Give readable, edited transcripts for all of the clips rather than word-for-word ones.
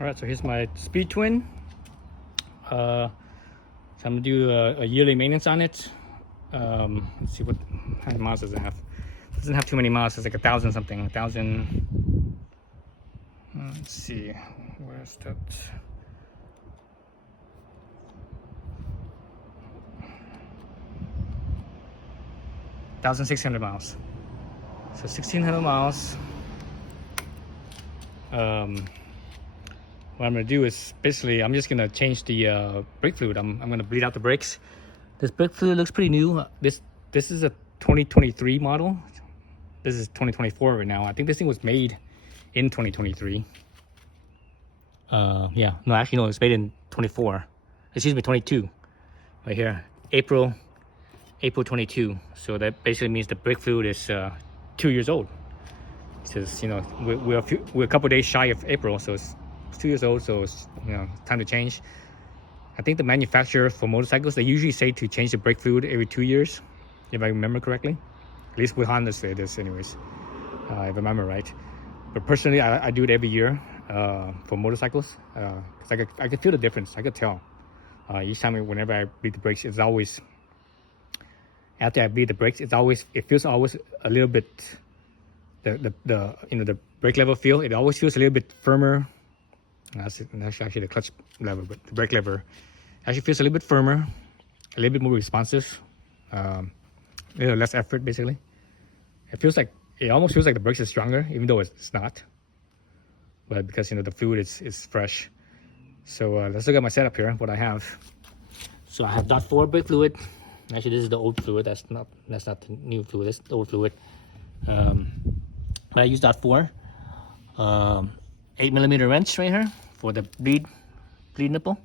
All right, so here's my speed twin. So I'm gonna do a yearly maintenance on it. Let's see, how many miles does it have? It doesn't have too many miles. It's like 1,000 something. 1,000. Let's see, where's that? $1,600 miles. So 1,600 miles. What I'm gonna do is basically I'm just gonna change the brake fluid. I'm gonna bleed out the brakes. This brake fluid looks pretty new. This is a 2023 model. This is 2024 right now. I think this thing was made in 2023. Yeah, no, actually no, it was made in 24. Excuse me, 22. Right here, April 22. So that basically means the brake fluid is 2 years old. Because we're a couple days shy of April, so it's 2 years old. So it's time to change. I think the manufacturer for motorcycles, they usually say to change the brake fluid every 2 years, if I remember correctly. At least with Honda say this, anyways, if I remember right. But personally, I do it every year for motorcycles because I could feel the difference. I could tell each time whenever I bleed the brakes, it's always after I bleed the brakes, it feels always a little bit the brake lever feel. It always feels a little bit firmer. That's actually the clutch lever, but the brake lever actually feels a little bit firmer, a little bit more responsive, a little less effort basically. It almost feels like the brakes are stronger, even though it's not. But because the fluid is fresh. So let's look at my setup here. What I have. So I have .4 brake fluid. Actually, this is the old fluid. That's not the new fluid. That's the old fluid. But I use .4. 8mm wrench right here for the bleed nipple,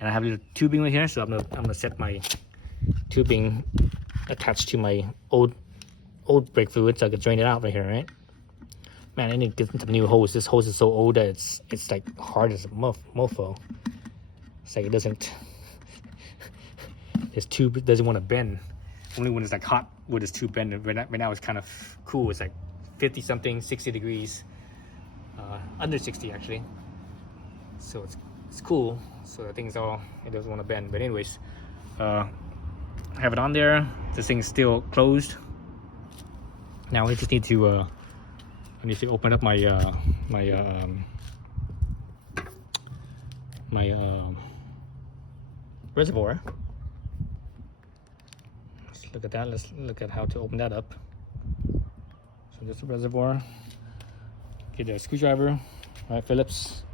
and I have a little tubing right here. So I'm gonna set my tubing attached to my old brake fluid so I can drain it out right here, right? Man, I need to get some new hose. This hose is so old that it's like hard as a mofo. It's like it doesn't. This tube doesn't want to bend. Only when it's like hot would this tube bend. Right now it's kind of cool. It's like 50 something, 60 degrees, under 60 actually. So it's cool. So the thing's it doesn't want to bend. But anyways, I have it on there. This thing's still closed. Now I just need to open up my reservoir. Let's look at that. Let's look at how to open that up. So there's the reservoir. Get a screwdriver, right? Phillips.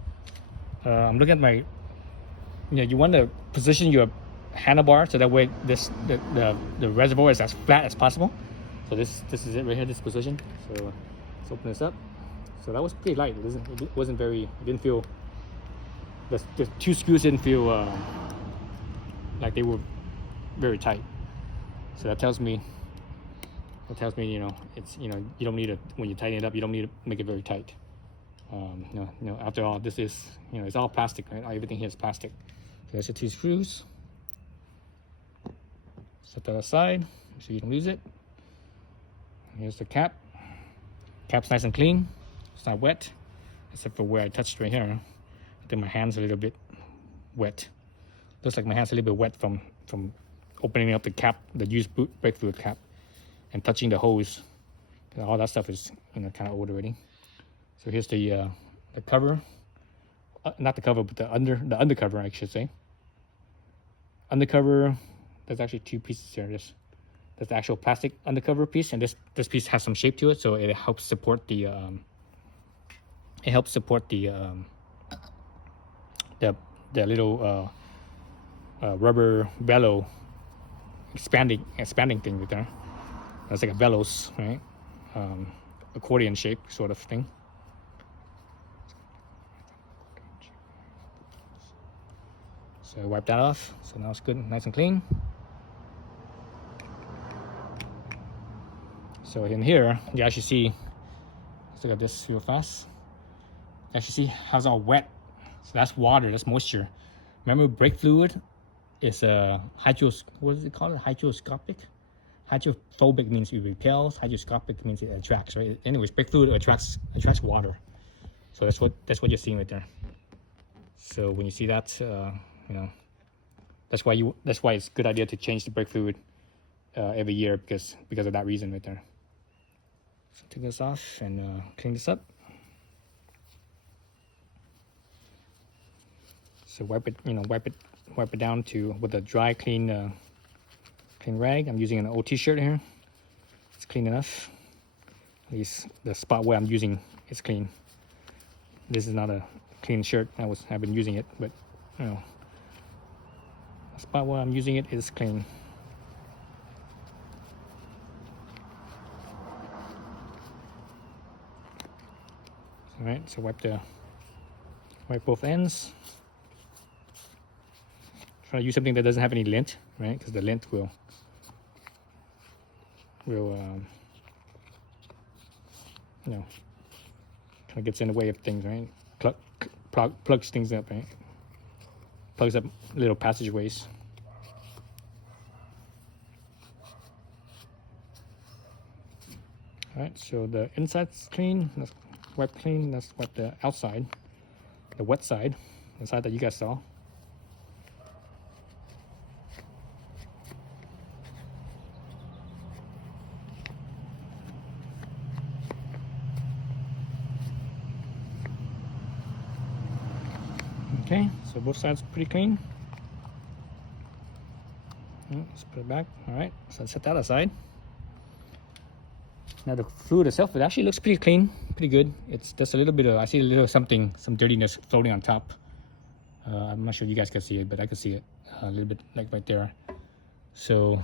I'm looking at my. You want to position your handlebar so that way the reservoir is as flat as possible. So this is it right here. This position. So let's open this up. So that was pretty light. It wasn't very. It didn't feel. The two screws didn't feel like they were very tight. So that tells me. It's you don't need when you tighten it up, you don't need to make it very tight. After all, this is it's all plastic, right? Everything here is plastic. So that's the two screws. Set that aside so you don't lose it. Here's the cap. Cap's nice and clean. It's not wet, except for where I touched right here. I think my hand's a little bit wet. Looks like my hand's a little bit wet from opening up the cap, the used brake fluid cap, and touching the hose. All that stuff is kind of old already. So here's the cover, not the cover, but the undercover, I should say. Undercover. There's actually two pieces here. There's the actual plastic undercover piece, and this piece has some shape to it, so it helps support the the little rubber bellow expanding thing right there. That's like a bellows, right? Accordion shape sort of thing. So I wipe that off. So now it's good, nice and clean. So in here, you actually see, let's look at this real fast. You actually see how it's all wet. So that's water, that's moisture. Remember, brake fluid is what is it called? Hydroscopic? Hydrophobic means it repels. Hydroscopic means it attracts, right? Anyways, brake fluid attracts water. So that's what you're seeing right there. So when you see that, you know, that's why it's a good idea to change the brake fluid every year because of that reason right there. So take this off and clean this up. So wipe it down with a dry, clean rag. I'm using an old t-shirt here. It's clean enough. At least the spot where I'm using is clean. This is not a clean shirt. I've been using it, but you know, the spot where I'm using it is clean. All right, so wipe both ends. Try to use something that doesn't have any lint, right? Because the lint will you know, kind of gets in the way of things, right? Plugs things up, right? Plugs up little passageways. All right, so the inside's clean. Let's wipe clean. Let's wipe the outside, the wet side, the side that you guys saw. Okay, so both sides pretty clean. Let's put it back. All right, so set that aside. Now the fluid itself, it actually looks pretty clean, pretty good. It's just a little bit of, I see a little something, some dirtiness floating on top. I'm not sure you guys can see it, but I can see it a little bit, like right there. So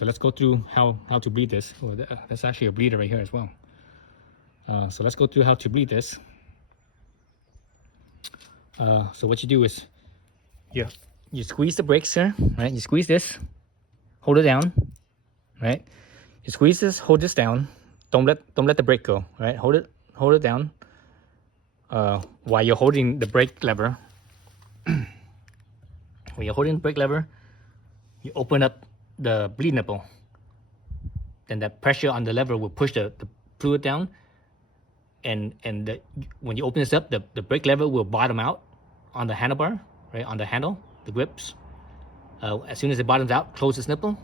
let's go through how to bleed this. Oh, that's actually a bleeder right here as well. So let's go through how to bleed this. So what you do is you squeeze the brakes here, right? You squeeze this, hold it down, right? You squeeze this, hold this down. Don't let the brake go, right? Hold it down. While you're holding the brake lever, when you're holding the brake lever, you open up the bleed nipple. Then that pressure on the lever will push the fluid down. And when you open this up, the brake lever will bottom out on the handlebar, right? On the handle, the grips. As soon as it bottoms out, close this nipple,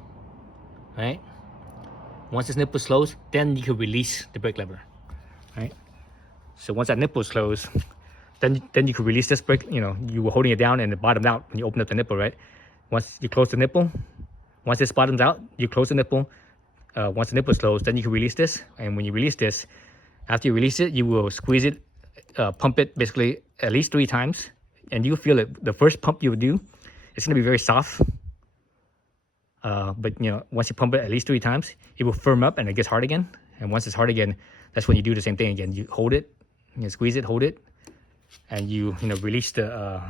right? Once this nipple is closed, then you can release the brake lever, right? So once that nipple is closed, then you can release this brake. You know, you were holding it down and it bottomed out when you open up the nipple, right? Once you close the nipple, once this bottoms out, you close the nipple. Once the nipple is closed, then you can release this. And when you release this, after you release it, you will squeeze it, pump it basically at least 3 times. And you feel it. The first pump you would do, it's going to be very soft. But you know, once you pump it at least 3 times, it will firm up and it gets hard again. And once it's hard again, that's when you do the same thing again. You hold it, you squeeze it, hold it, and you release the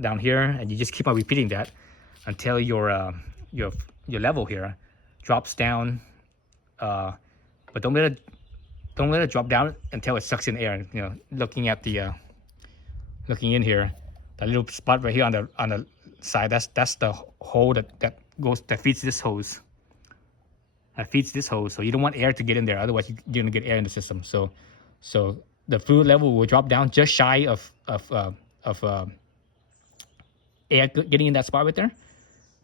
down here, and you just keep on repeating that until your level here drops down. But don't let it drop down until it sucks in air. You know, looking in here, that little spot right here on the side, that's the hole that feeds this hose. That feeds this hose. So you don't want air to get in there, otherwise you're gonna get air in the system. So the fluid level will drop down just shy of air getting in that spot right there.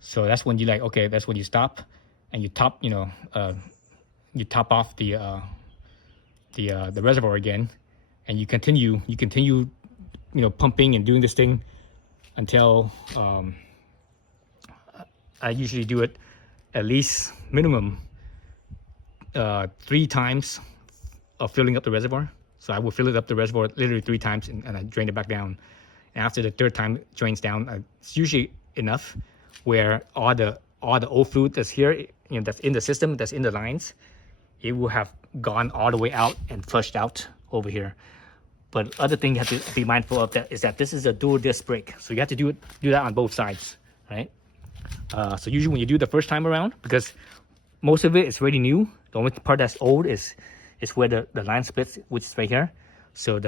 So that's when that's when you stop and you top off the reservoir again, and you continue pumping and doing this thing until I usually do it at least minimum 3 times of filling up the reservoir. So I will fill it up the reservoir literally 3 times and I drain it back down. And after the 3rd time it drains down, it's usually enough where all the old fluid that's here, that's in the system, that's in the lines, it will have gone all the way out and flushed out over here. But other thing you have to be mindful of is that this is a dual disc brake, so you have to do that on both sides, right? So usually when you do the first time around, because most of it is already new, the only part that's old is where the line splits, which is right here. So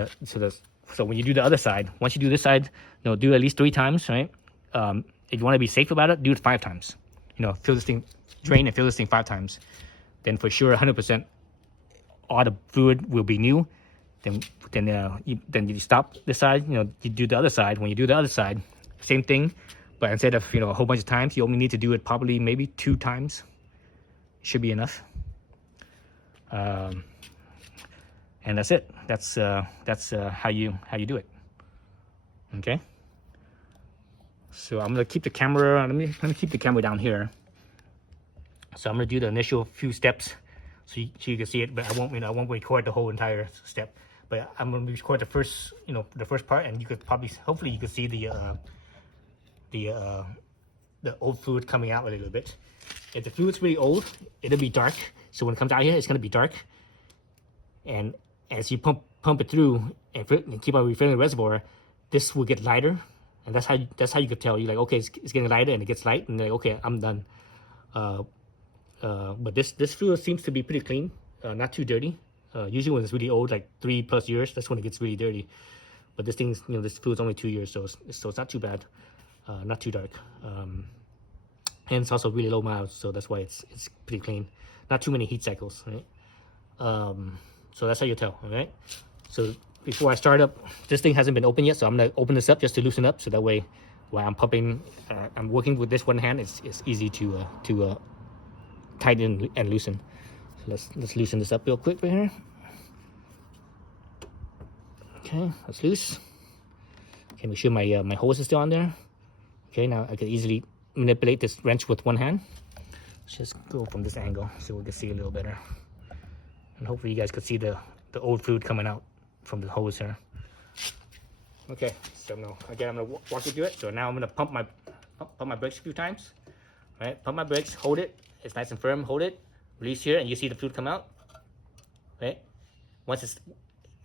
when you do the other side, once you do this side, do at least 3 times, right? If you want to be safe about it, do it 5 times. Fill this thing, drain and fill this thing 5 times. Then for sure, 100%, all the fluid will be new. then you stop this side, you do the other side. When you do the other side, same thing, but instead of a whole bunch of times, you only need to do it probably maybe 2 times. Should be enough. And that's it. That's how you do it. Okay. So I'm gonna keep the camera. Let me keep the camera down here. So I'm gonna do the initial few steps, so you can see it, but I won't record the whole entire step. But I'm gonna record the first part, and you could hopefully you could see the old fluid coming out a little bit. If the fluid's really old, it'll be dark. So when it comes out here, it's gonna be dark. And as you pump it through and keep on refilling the reservoir, this will get lighter, and that's how you could tell. You're like, okay, it's getting lighter, and it gets light, and you're like, okay, I'm done. But this fluid seems to be pretty clean, not too dirty. Usually when it's really old, like 3+ years, that's when it gets really dirty. But this thing's, this fluid's only 2 years, so it's not too bad, not too dark. And it's also really low miles, so that's why it's pretty clean. Not too many heat cycles, right? So that's how you tell, all right? So before I start up, this thing hasn't been opened yet, so I'm gonna open this up just to loosen up, so that way while I'm pumping, I'm working with this one hand, it's easy to tighten and loosen. So let's loosen this up real quick right here. Okay, that's loose. Okay, make sure my hose is still on there. Okay, now I can easily manipulate this wrench with one hand. Let's just go from this angle so we can see a little better. And hopefully you guys could see the old fluid coming out from the hose here. Okay, so I'm gonna walk you through it. So now I'm gonna pump my brakes a few times. All right, pump my brakes, hold it. It's nice and firm. Hold it, release here, and you see the fluid come out. Right? Once it's,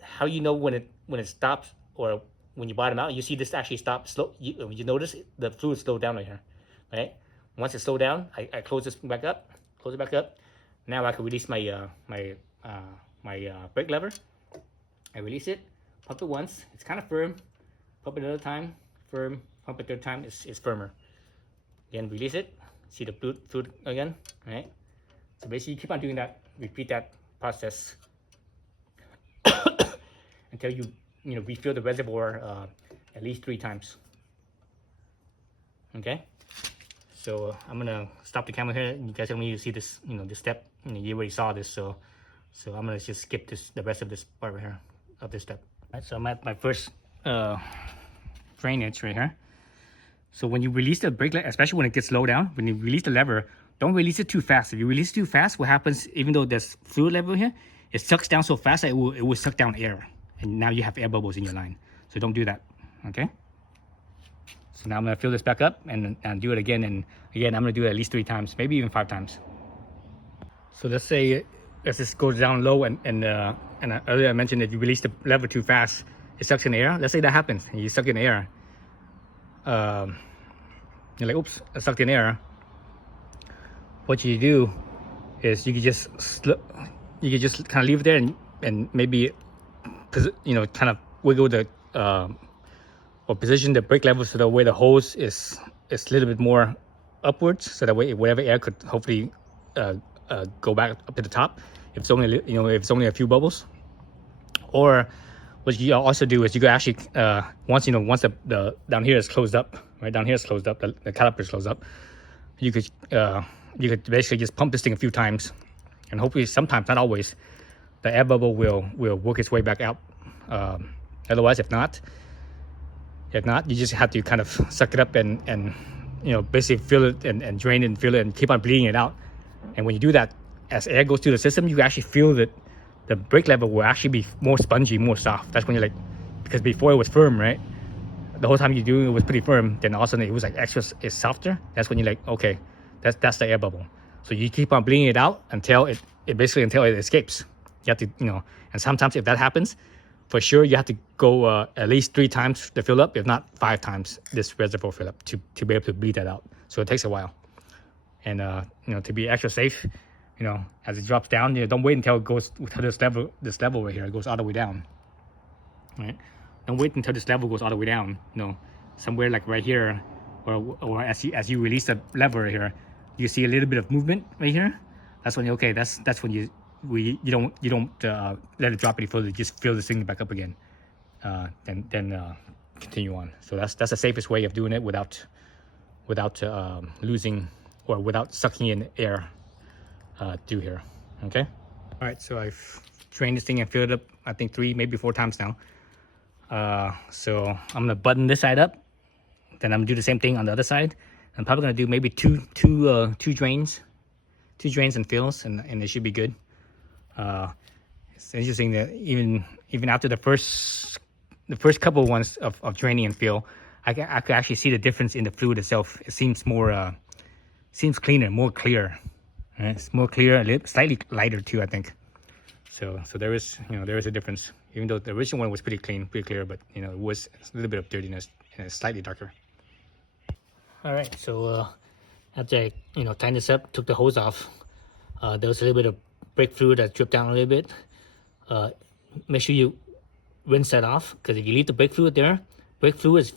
how you know when it stops or when you bottom out, you see this actually stop slow. You notice the fluid slow down right here. Right? Once it slowed down, I close this back up. Close it back up. Now I can release my brake lever. I release it. Pump it once. It's kind of firm. Pump it another time. Firm. Pump it third time. It's firmer. Again, release it. See the fluid again. Right? So basically, you keep on doing that. Repeat that process until you refill the reservoir at least 3 times. Okay. So I'm gonna stop the camera here. You guys don't need to see this, this step. You already saw this, so I'm gonna just skip the rest of this part right here of this step. All right, so I'm at my first drainage right here. So when you release the brake lever, especially when it gets low down, when you release the lever, don't release it too fast. If you release it too fast, what happens? Even though there's fluid level here, it sucks down so fast that it will suck down air, and now you have air bubbles in your line. So don't do that. Okay. So now I'm gonna fill this back up and do it again, and again I'm gonna do it at least 3 times, maybe even 5 times. So let's say as this goes down low, and earlier I mentioned that you release the lever too fast, it sucks in air. Let's say that happens, and you suck in air. You're like, oops, I sucked in air. What you do is you can just kind of leave it there and maybe kind of wiggle the or position the brake lever so the way the hose is a little bit more upwards, so that way whatever air could hopefully go back up to the top if it's only if it's only a few bubbles. Or what you also do is you could actually once the down here is closed up, right down here is closed up, the caliper is closed up, you could basically just pump this thing a few times, and hopefully sometimes, not always, the air bubble will work its way back out. Otherwise, if not, you just have to kind of suck it up and basically fill it and drain it and fill it and keep on bleeding it out. And when you do that, as air goes through the system, you actually feel that the brake lever will actually be more spongy, more soft. That's when you're like, because before it was firm, right? The whole time you do it was pretty firm. Then all of a sudden it was like extra, it's softer. That's when you're like, okay, that's the air bubble. So you keep on bleeding it out until it escapes. You have to, and sometimes if that happens, for sure you have to go at least 3 times to fill up, if not 5 times this reservoir fill up to be able to bleed that out. So it takes a while. And to be extra safe, as it drops down, don't wait until it goes to this level right here. It goes all the way down. Right? Don't wait until this level goes all the way down. Somewhere like right here, or as you release the lever right here, you see a little bit of movement right here. That's when that's when you don't let it drop any further. Just fill this thing back up again, then continue on. So that's the safest way of doing it without losing or without sucking in air through here. Okay. All right. So I've drained this thing and filled it up. I think 3, maybe 4 times now. So I'm gonna button this side up. Then I'm gonna do the same thing on the other side. I'm probably gonna do maybe two drains and fills, and it should be good. It's interesting that even after the first couple ones of draining and fill, I could actually see the difference in the fluid itself. It seems more seems cleaner, more clear. Right? It's more clear, slightly lighter too, I think. So there is a difference. Even though the original one was pretty clean, pretty clear, but it was a little bit of dirtiness and it's slightly darker. All right, so after I tightened this up, took the hose off, there was a little bit of brake fluid that dripped down a little bit. Make sure you rinse that off, because if you leave the brake fluid there, brake fluid is,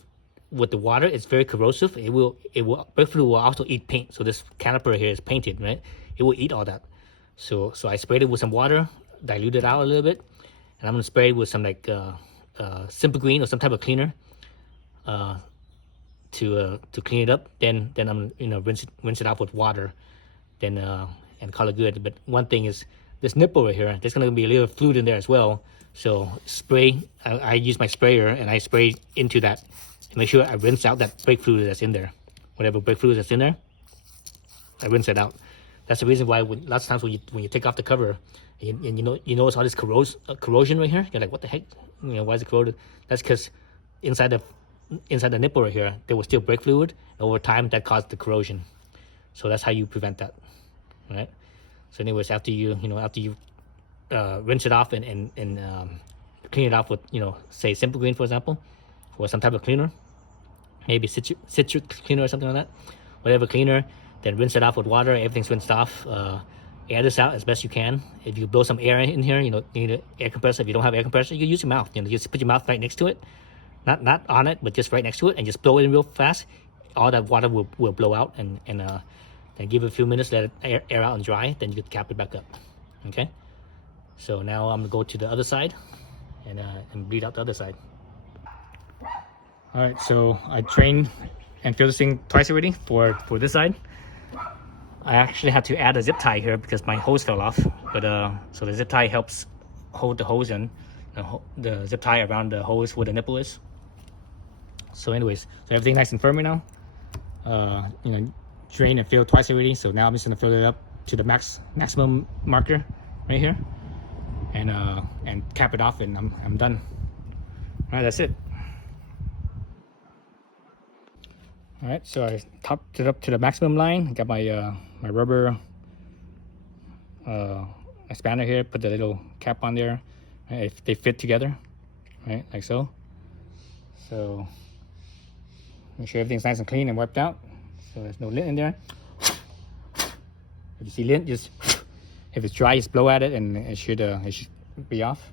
with the water, it's very corrosive. Brake fluid will also eat paint. So this caliper here is painted, right? It will eat all that. So I sprayed it with some water, diluted it out a little bit, and I'm gonna spray it with some like Simple Green or some type of cleaner to clean it up. Then I'm rinse it out with water, then and call it good. But one thing is this nipple right here. There's gonna be a little fluid in there as well. So spray. I use my sprayer and I spray into that. Make sure I rinse out that brake fluid that's in there. Whatever brake fluid that's in there, I rinse it out. That's the reason why lots of times when you take off the cover, and you notice all this corrosion right here. You're like, what the heck? Why is it corroded? That's because inside the nipple right here, there was still brake fluid. And over time, that caused the corrosion. So that's how you prevent that, right? So anyways, after you rinse it off and clean it off with say Simple Green, for example, or some type of cleaner, maybe citric cleaner or something like that, whatever cleaner, then rinse it off with water. Everything's rinsed off. Air this out as best you can. If you blow some air in here, you need an air compressor. If you don't have air compressor, you can use your mouth. Just put your mouth right next to it, not on it, but just right next to it, and just blow it in real fast. All that water will blow out, and then give it a few minutes, let it air out and dry. Then you can cap it back up. Okay. So now I'm gonna go to the other side, and bleed out the other side. All right, so I drained and filled this thing twice already for this side. I actually had to add a zip tie here because my hose fell off. But so the zip tie helps hold the hose in, the zip tie around the hose where the nipple is. So anyways, so everything nice and firm right now. Drain and fill twice already. So now I'm just gonna fill it up to the maximum marker right here, and cap it off, and I'm done. All right, that's it. All right, so I topped it up to the maximum line. Got my my rubber expander here. Put the little cap on there. Right, if they fit together, right, like so. So make sure everything's nice and clean and wiped out, so there's no lint in there. If you see lint, just if it's dry, just blow at it, and it should be off.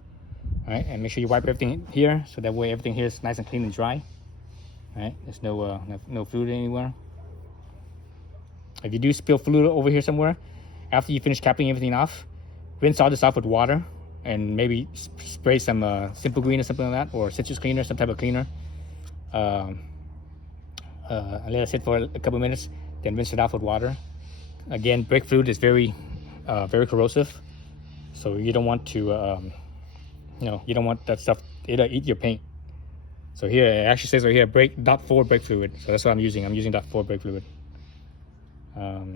All right, and make sure you wipe everything here, so that way everything here is nice and clean and dry. Right, there's no fluid anywhere. If you do spill fluid over here somewhere, after you finish capping everything off, rinse all this off with water, and maybe spray some Simple Green or something like that, or citrus cleaner, some type of cleaner. And let it sit for a couple minutes, then rinse it off with water. Again, brake fluid is very corrosive, so you don't want to you don't want that stuff. It'll eat your paint. So here it actually says right here .4 brake fluid. So that's what I'm using. I'm using .4 brake fluid. There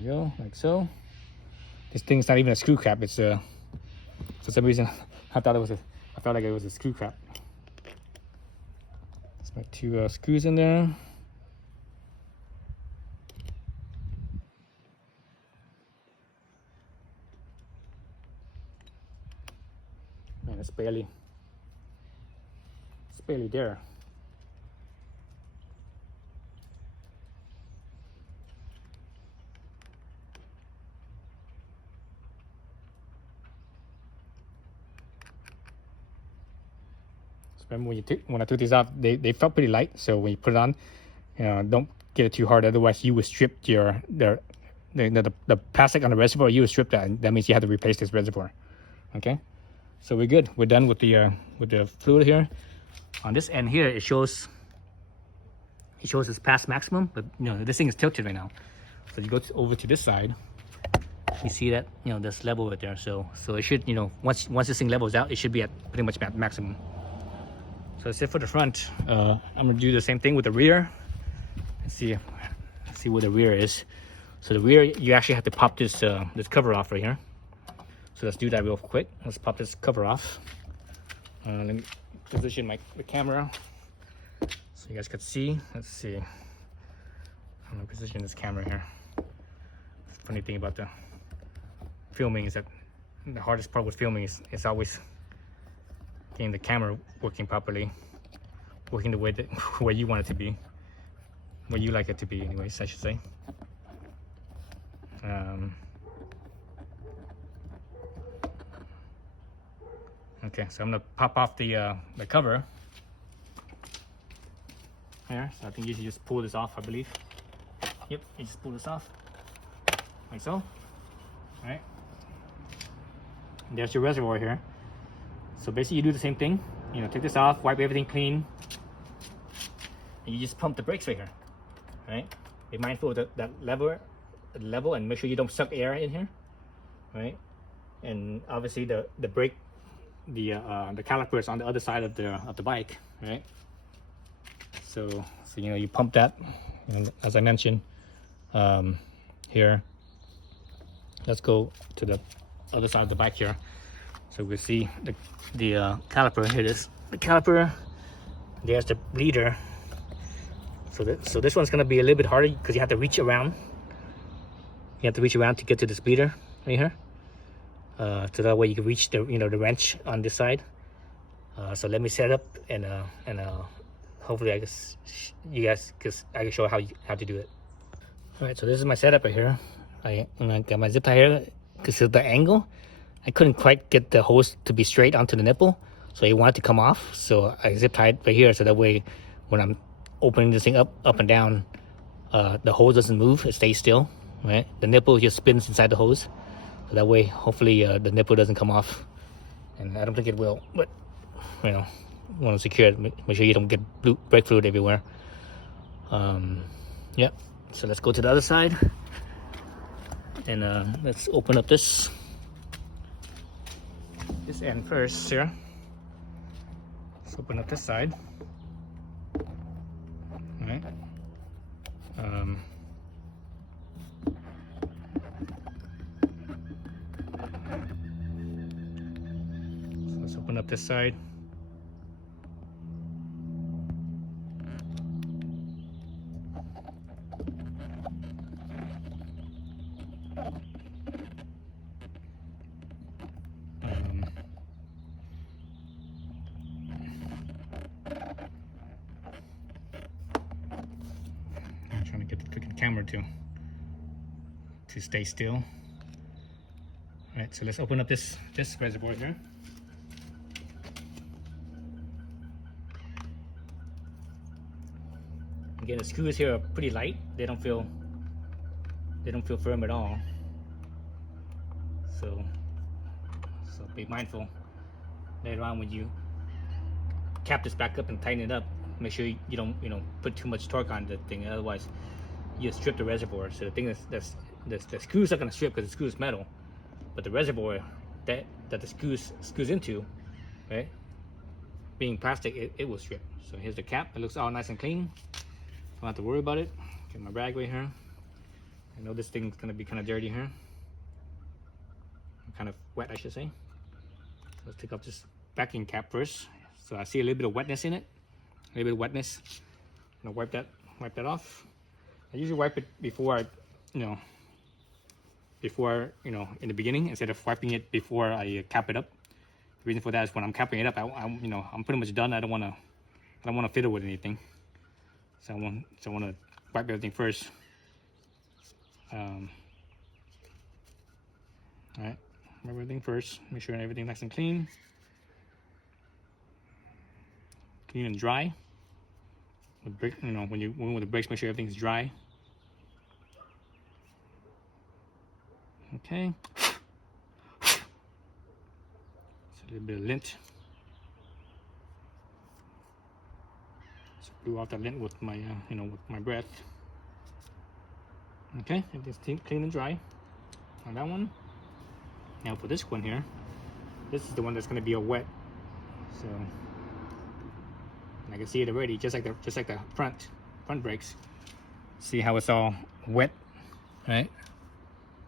you go, like so. This thing's not even a screw cap. It's for some reason I thought like it was a screw cap. There's my 2 screws in there. Man, it's barely there. Remember when I took these off, they felt pretty light. So when you put it on, don't get it too hard. Otherwise, you will strip the the plastic on the reservoir, you strip that, and that means you have to replace this reservoir. Okay, so we're good. We're done with the fluid here. On this end here, it shows it's past maximum, but this thing is tilted right now. So you go over to this side, you see that there's level right there. So it should once this thing levels out, it should be at pretty much maximum. So that's it for the front. I'm gonna do the same thing with the rear. Let's see where the rear is. So the rear, you actually have to pop this this cover off right here. So let's do that real quick. Let's pop this cover off. Let me position the camera so you guys can see. Let's see. I'm gonna position this camera here. Funny thing about the filming is that the hardest part with filming is always getting the camera working properly, working the way that where you want it to be, where you like it to be, anyways, I should say. Okay, so I'm gonna pop off the cover here. So I think you should just pull this off, I believe. Yep, you just pull this off like so. All right, and there's your reservoir here. So basically you do the same thing, take this off, wipe everything clean, and you just pump the brakes right here. Right, be mindful of that level, and make sure you don't suck air in here. Right, and obviously the brake, the caliper is on the other side of the bike. Right, so you pump that, and as I mentioned here, let's go to the other side of the bike here. So we see the caliper. Here it is, the caliper. There's the bleeder. So this one's gonna be a little bit harder because you have to reach around. You have to reach around to get to this bleeder right here. So that way you can reach the the wrench on this side. So let me set up and hopefully I guess you guys, because I can show how to do it. All right, so this is my setup right here. I got my zip tie here because of the angle. I couldn't quite get the hose to be straight onto the nipple, so it wanted to come off. So I zip tied right here, so that way when I'm opening this thing up and down, the hose doesn't move; it stays still. Right, the nipple just spins inside the hose, so that way hopefully the nipple doesn't come off. And I don't think it will, but want to secure it. Make sure you don't get brake fluid everywhere. Yeah. So let's go to the other side, and let's open up this end first here. Let's open up this side. All right. So let's open up this side. I'm trying to get the freaking camera to stay still. All right, so let's open up this reservoir here. Again, the screws here are pretty light. They don't feel firm at all. So be mindful later on when you cap this back up and tighten it up. Make sure you don't put too much torque on the thing, otherwise you strip the reservoir. So the thing is, the screws are gonna strip because the screw is metal, but the reservoir that the screws into, right, being plastic, it will strip. So here's the cap. It looks all nice and clean. Don't have to worry about it. Get my rag right here. I know this thing's gonna be kind of dirty here, kind of wet, I should say. So let's take off this backing cap first. So I see a little bit of wetness in it. A little bit of wetness. I'm gonna wipe that off. I usually wipe it before I, in the beginning, instead of wiping it before I cap it up. The reason for that is when I'm capping it up, I'm pretty much done. I don't wanna fiddle with anything. So I want to wipe everything first. All right, wipe everything first. Make sure everything's nice and clean. Clean and dry. With brake, when you're moving with the brakes, make sure everything's dry. Okay. It's a little bit of lint. Just blew out the lint with my, with my breath. Okay, everything's clean and dry on that one. Now for this one here, this is the one that's gonna be all wet. So I can see it already, just like the front brakes. See how it's all wet, right?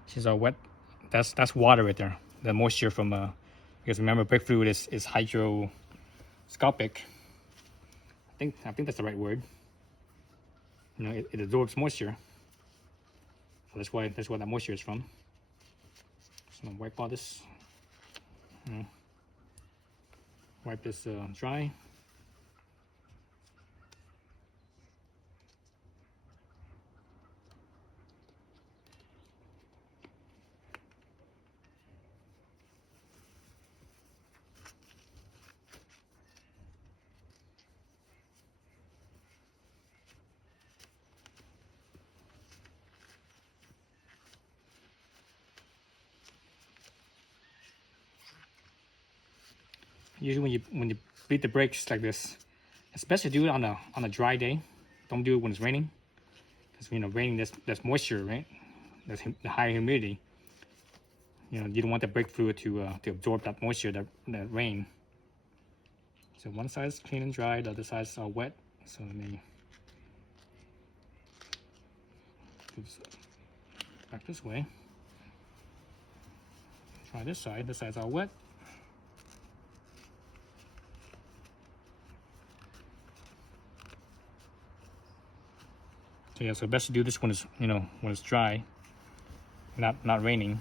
She's all wet. That's water right there. The moisture from because remember, brake fluid is hydroscopic. I think that's the right word. It absorbs moisture. So that's where that moisture is from. So I'm gonna wipe all this. Wipe this dry. Usually when you beat the brakes like this, especially do it on a dry day. Don't do it when it's raining, because raining there's moisture, right? That's the high humidity. You don't want the brake fluid to absorb that moisture, that rain. So one side's clean and dry, the other side's all wet. So let me do this back this way. Try this side. This side's all wet. So yeah, so best to do this when it's when it's dry, not raining.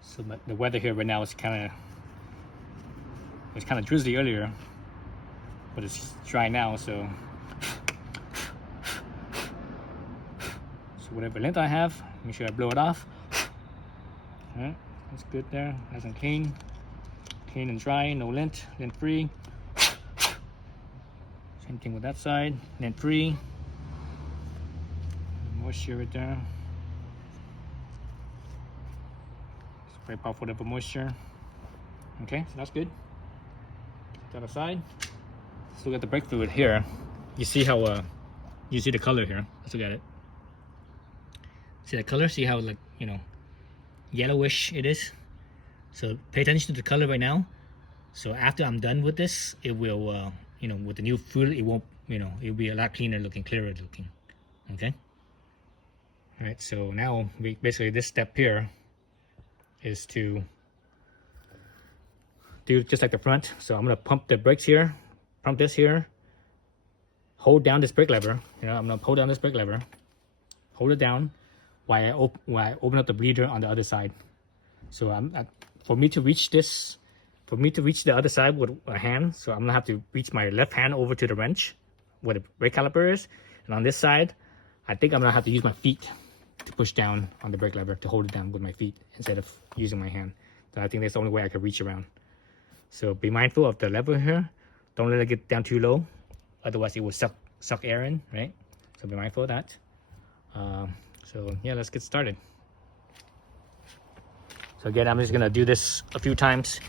So the weather here right now is kind of drizzly earlier, but it's dry now. So whatever lint I have, make sure I blow it off. All right, that's good there, nice and clean and dry, no lint free. Same thing with that side, lint free. Moisture right there. Scrape off whatever moisture. Okay, so that's good. Set that aside. Let's look at the brake fluid here. You see how you see the color here. Let's look at it. See the color? See how yellowish it is? So pay attention to the color right now. So after I'm done with this, it will with the new fluid, it won't, it'll be a lot cleaner looking, clearer looking. Okay. All right. So now basically this step here is to do just like the front. So I'm gonna pump the brakes here, pump this here, hold down this brake lever. I'm gonna pull down this brake lever, hold it down while I open up the bleeder on the other side. So for me to reach the other side with a hand, so I'm gonna have to reach my left hand over to the wrench where the brake caliper is, and on this side, I think I'm gonna have to use my feet to push down on the brake lever to hold it down with my feet instead of using my hand. So I think that's the only way I could reach around. So be mindful of the lever here. Don't let it get down too low, otherwise it will suck air in, right? So be mindful of that. So yeah, let's get started. So again, I'm just gonna do this a few times,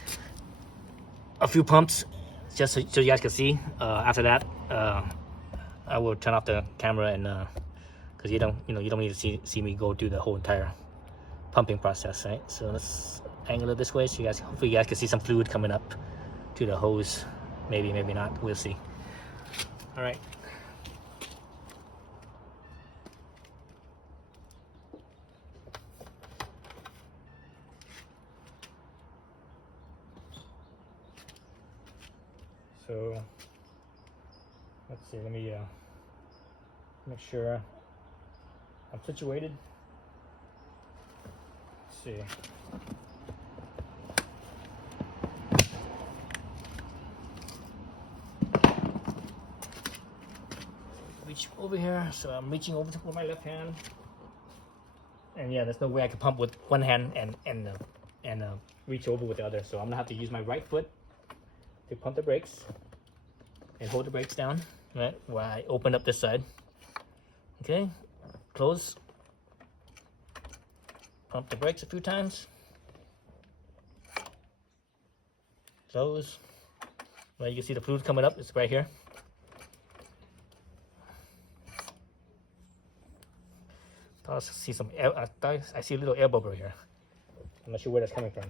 a few pumps, just so you guys can see. After that, I will turn off the camera and because you don't need to see me go through the whole entire pumping process, right? So let's angle it this way so hopefully you guys can see some fluid coming up to the hose. Maybe not. We'll see. All right. So let's see, let me make sure I'm situated. Let's see. Reach over here, so I'm reaching over with my left hand. And yeah, there's no way I can pump with one hand and reach over with the other. So I'm gonna have to use my right foot to pump the brakes and hold the brakes down, right, while I open up this side. Okay, close. Pump the brakes a few times. Close. Well, you can see the fluid coming up. It's right here. I see some air, I see a little air bubble here. I'm not sure where that's coming from.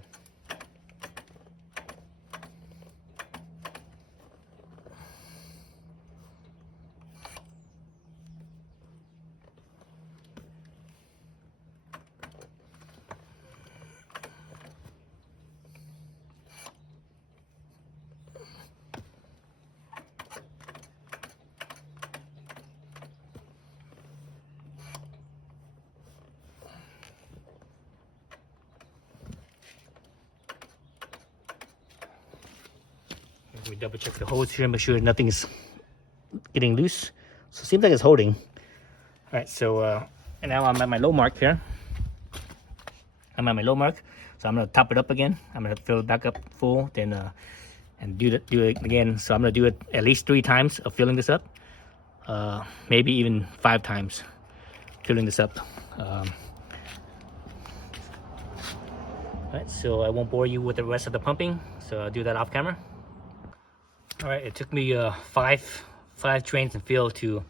We double check the hose here, make sure nothing is getting loose. So it seems like it's holding. All right, so and now I'm at my low mark here. I'm at my low mark, so I'm gonna top it up again. I'm gonna fill it back up full, then and do it again. So I'm gonna do it at least 3 times of filling this up, maybe even 5 times filling this up. All right, so I won't bore you with the rest of the pumping, so I'll do that off camera. All right, it took me five trains and fill to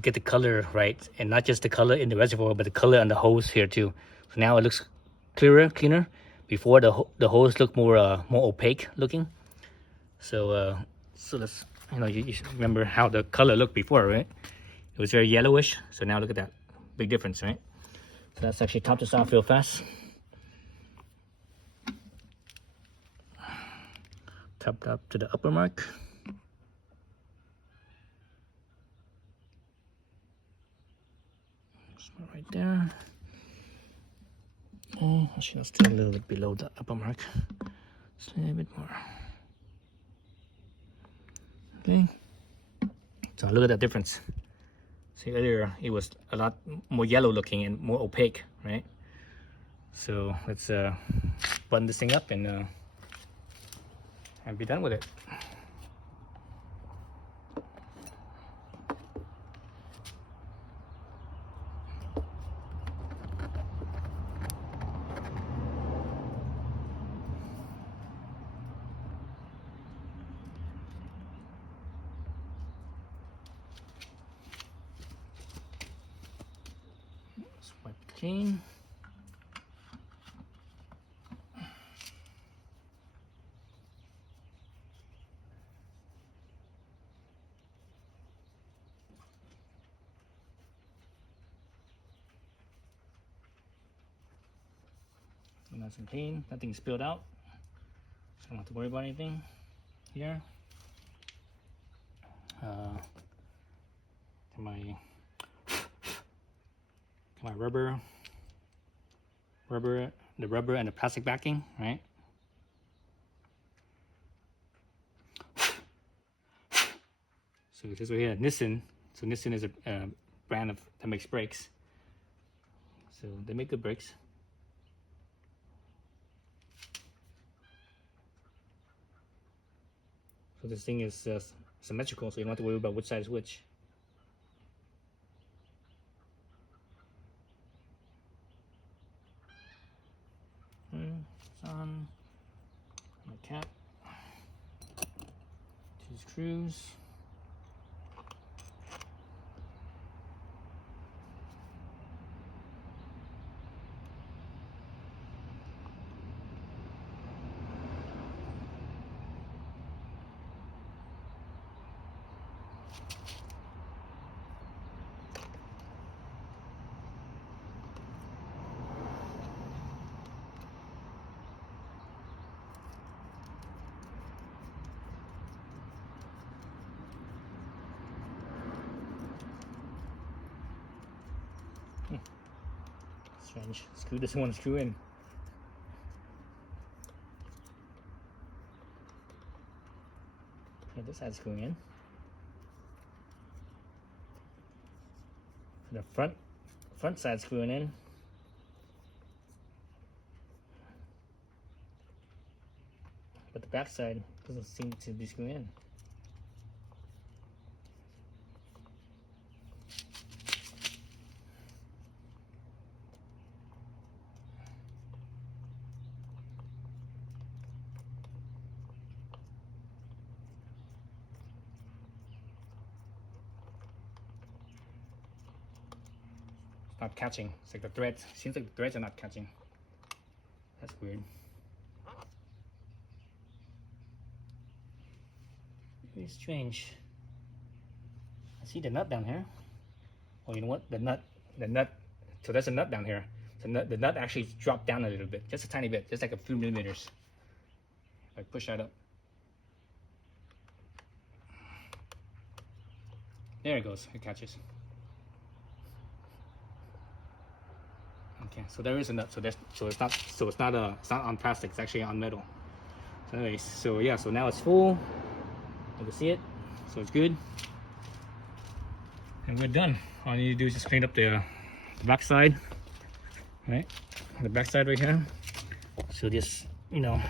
get the color right, and not just the color in the reservoir, but the color on the hose here too. So now it looks cleaner. Before the hose looked more opaque looking. So so let's you remember how the color looked before, right? It was very yellowish. So now look at that big difference, right? So let's actually top this off real fast. Top up to the upper mark. Right there. Okay, actually, let's do a little bit below the upper mark. Just a little bit more. Okay. So look at that difference. See, earlier it was a lot more yellow looking and more opaque, right? So let's button this thing up and be done with it. Let's wipe it clean. Nice and clean, nothing spilled out, so I don't have to worry about anything here. My rubber, the rubber and the plastic backing, right? So this right here, Nissan. So Nissan is a brand that makes brakes. So they make good brakes. So this thing is symmetrical, so you don't have to worry about which side is which. It's on the cap. 2 screws. Strange. Screw doesn't want to screw in. Okay, this side's screwing in. The front side screwing in. But the back side doesn't seem to be screwing in. not catching. It's like the threads. Seems like the threads are not catching. That's weird. Very strange. I see the nut down here. Oh, you know what? The nut. So there's a nut down here. So the nut actually dropped down a little bit, just a tiny bit, just like a few millimeters. If I push that up. There it goes. It catches. Okay, so there is a nut. So it's not on plastic. It's actually on metal. So anyways, so yeah. So now it's full. You can see it. So it's good. And we're done. All you need to do is just clean up the back side, right? The back side right here. So just clean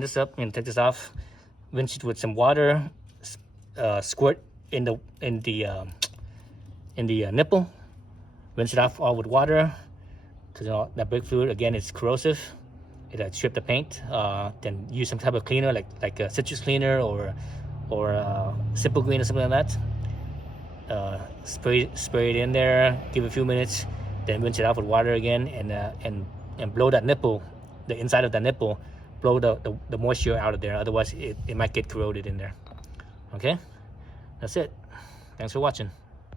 this up and take this off. Rinse it with some water. Squirt in the nipple. Rinse it off all with water, because that brake fluid again is corrosive. It'll strip the paint. Then use some type of cleaner like a citrus cleaner or simple green or something like that. Spray it in there. Give it a few minutes. Then rinse it off with water again and blow that nipple, the inside of that nipple. Blow the moisture out of there. Otherwise, it might get corroded in there. Okay, that's it. Thanks for watching.